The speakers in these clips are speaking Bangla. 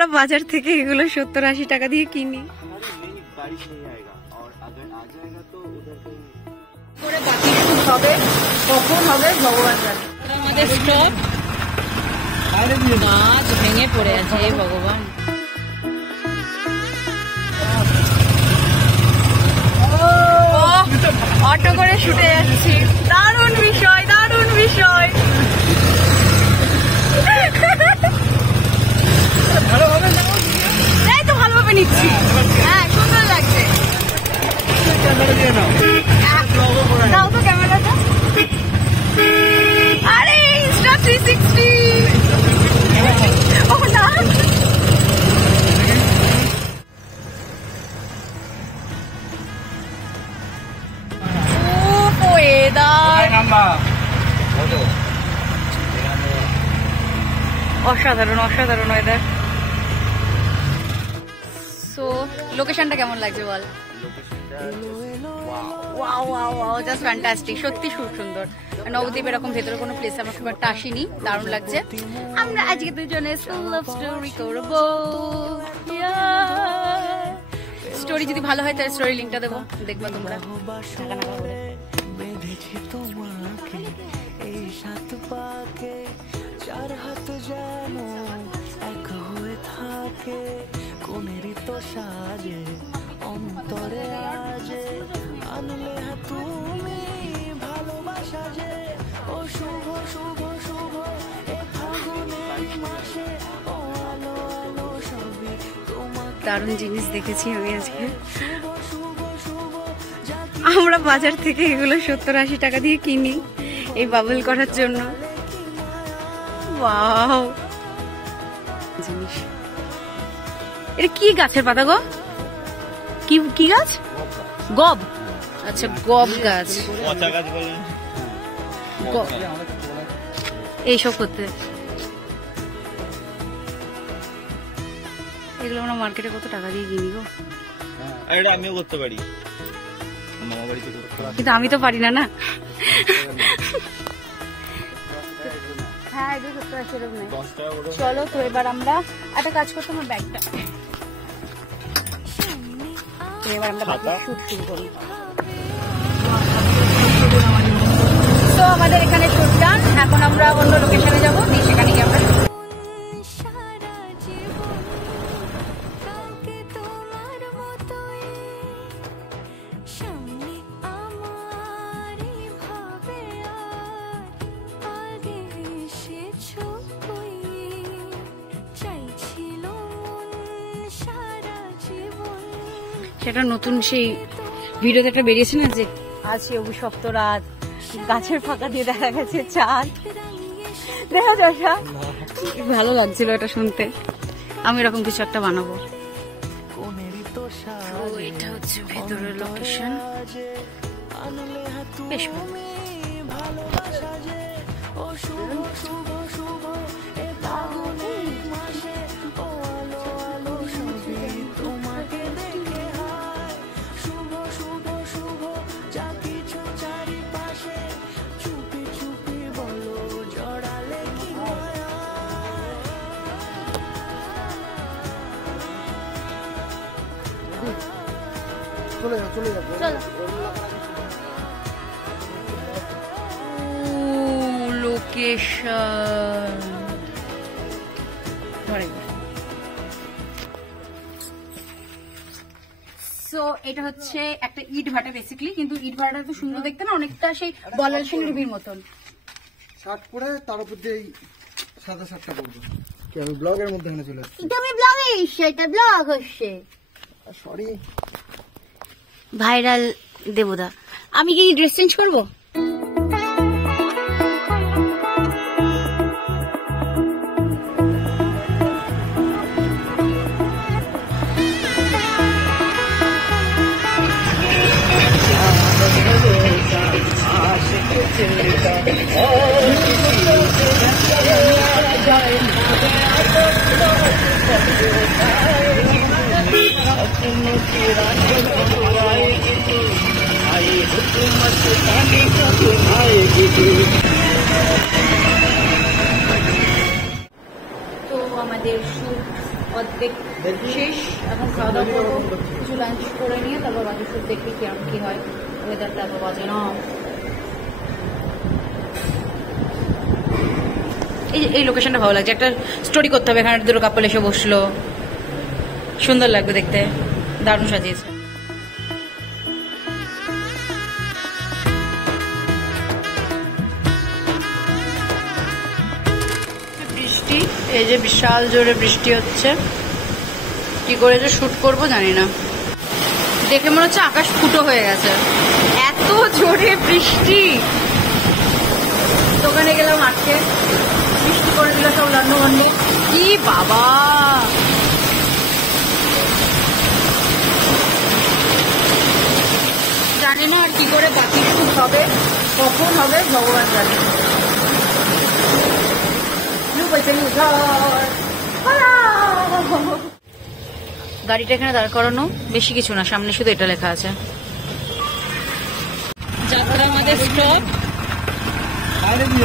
আমরা বাজার থেকে এগুলো 70-80 টাকা দিয়ে কিনি। কখন হবে ভগবান জানে। আমাদের স্টপ মাছ ভেঙে পড়ে আছে ভগবান। অটো করে ছুটে যাচ্ছি, দারুণ বিষয় দারুণ বিষয়। এই তো ভালোভাবে নিচ্ছি, হ্যাঁ সুন্দর লাগছে। দাও তো ক্যামেরাটা। আরে ইনস্টা 360। ও না অসাধারণ অসাধারণ ওয়েদার। সো লোকেশনটা কেমন লাগছে বল? Wow wow wow, just fantastic, সত্যি খুব সুন্দর। নবদ্বীপ এরকম ভেতরে কোনো প্লেস আমরা খুব একটা আসিনি, দারুণ লাগছে। আমরা আজকে দুজনে লাভ স্টোরি করবো। স্টোরি যদি ভালো হয় তাহলে স্টোরি লিঙ্কটা দেবো, দেখবা তোমরা। চার হাত যেন এক হয়ে থাকে, কোনেরই তো সাজে অন্তরে আজে আনলে তুমি ভালোবাসা যে। ও শুভ শুভ শুভ এ ফাগুনের মাসে, ও আলো আলো সবই তোমার। দারুণ জিনিস দেখেছি আমি আজকে। আমরা বাজার থেকে এগুলো 70-80 টাকা দিয়ে কিনি এই বাবল করার জন্য। ওয়াও জিনিস। এটা কি গাছের পাতা গো? কি কি গাছ? গব। আচ্ছা গব গাছ। এইসব করতে এগুলো আমরা মার্কেটে কত টাকা দিয়ে কিনি গো? এটা আমিও করতে পারি, কিন্তু আমি তো পারি না না। হ্যাঁ এগুলো 70-80 এরকম নেই। চলো তো এবার আমরা একটা কাজ করতে, আমার ব্যাগটা এবার আমরা শুট শুরু করি। তো আমাদের এখানে শুট ডান, এখন আমরা অন্য লোকেশনে যাবো, সেখানে গিয়ে আমরা সেটা নতুন সেই ভিডিওতে একটা বেরিয়েছে না যে আছে অভিশপ্ত রাত, গাছের ফাঁকা দিয়ে দেখা গেছে চাঁদ। দেখা যায় ভালো লাগছিল এটা শুনতে। আমি এরকম কিছু একটা বানাবো। এটা হচ্ছে ভেতরের লোকেশন, বেশ ভালো। লোকেশন সো এটা হচ্ছে একটা ইট ভাটা বেসিক্যালি, কিন্তু ইট ভাটাটা তো সুন্দর দেখতে না, অনেকটা সেই বলাল সেন রুবির মতন। শার্ট পরে তার উপর দিয়ে সাদা শার্টটা পরবো। কি আমি ব্লগের মধ্যে এখানে চলে আসছি? এটা আমি ব্লগে এসে, এটা ব্লগ হচ্ছে। সরি ভাইরাল দেবদা। আমি কি ড্রেস চেঞ্জ করবো? তো আমাদের শুট অর্ধেক শেষ। এখন খাওয়া দাওয়া করবো, কিছু লাঞ্চ করে নিয়ে তারপর বাকি সব দেখি কিরকম কি হয়। ওয়েদারটা তো বাজে না। এই লোকেশনটা ভালো লাগছে, একটা স্টোরি করতে হবে। এখানে দুটো কাপল এসে বসলো, সুন্দর লাগবে দেখতে, দারুণ সাজিয়েছে। বৃষ্টি, এই যে বিশাল জোরে বৃষ্টি হচ্ছে, কি করে যে শুট করবো জানি না। দেখে মনে হচ্ছে আকাশ ফুটো হয়ে গেছে, এত জোরে বৃষ্টি। দোকানে গেলাম আজকে, বৃষ্টি করে দিল সব লন্ডভন্ড। কি বাবা, জানি না আর কি করে বাকি শুট হবে, কখন হবে ভগবান জানে। গাড়িটা এখানে দাঁড় করানো, বেশি কিছু না, সামনে শুধু এটা লেখা আছে যাত্রা আমাদের স্টপ।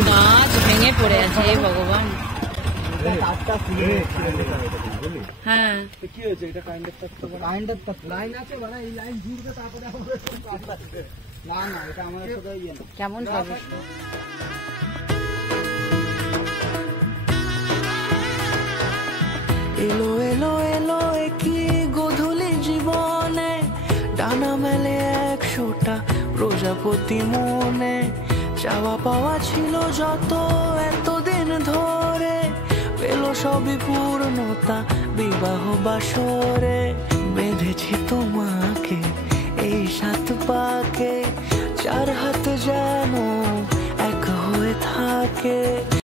গাছ ভেঙে পড়ে আছে, হে ভগবান। হ্যাঁ কি হয়েছে এটা? কাইন্ডার লাইন আছে মানে এই লাইন ঘুরবে তারপরে না না এটা আমাদের সাথে ইয়ে না। কেমন হবে? এলো এলো এলো কি গোধূলি জীবনে, ডানা মেলে 100টা প্রজাপতি মনে। চাওয়া পাওয়া ছিল যত এতদিন ধরে, পেল সবই পূর্ণতা বিবাহ বাসরে। বেঁধেছি তোমাকে এই 7 পাকে, 4 হাত যেন এক হয়ে থাকে।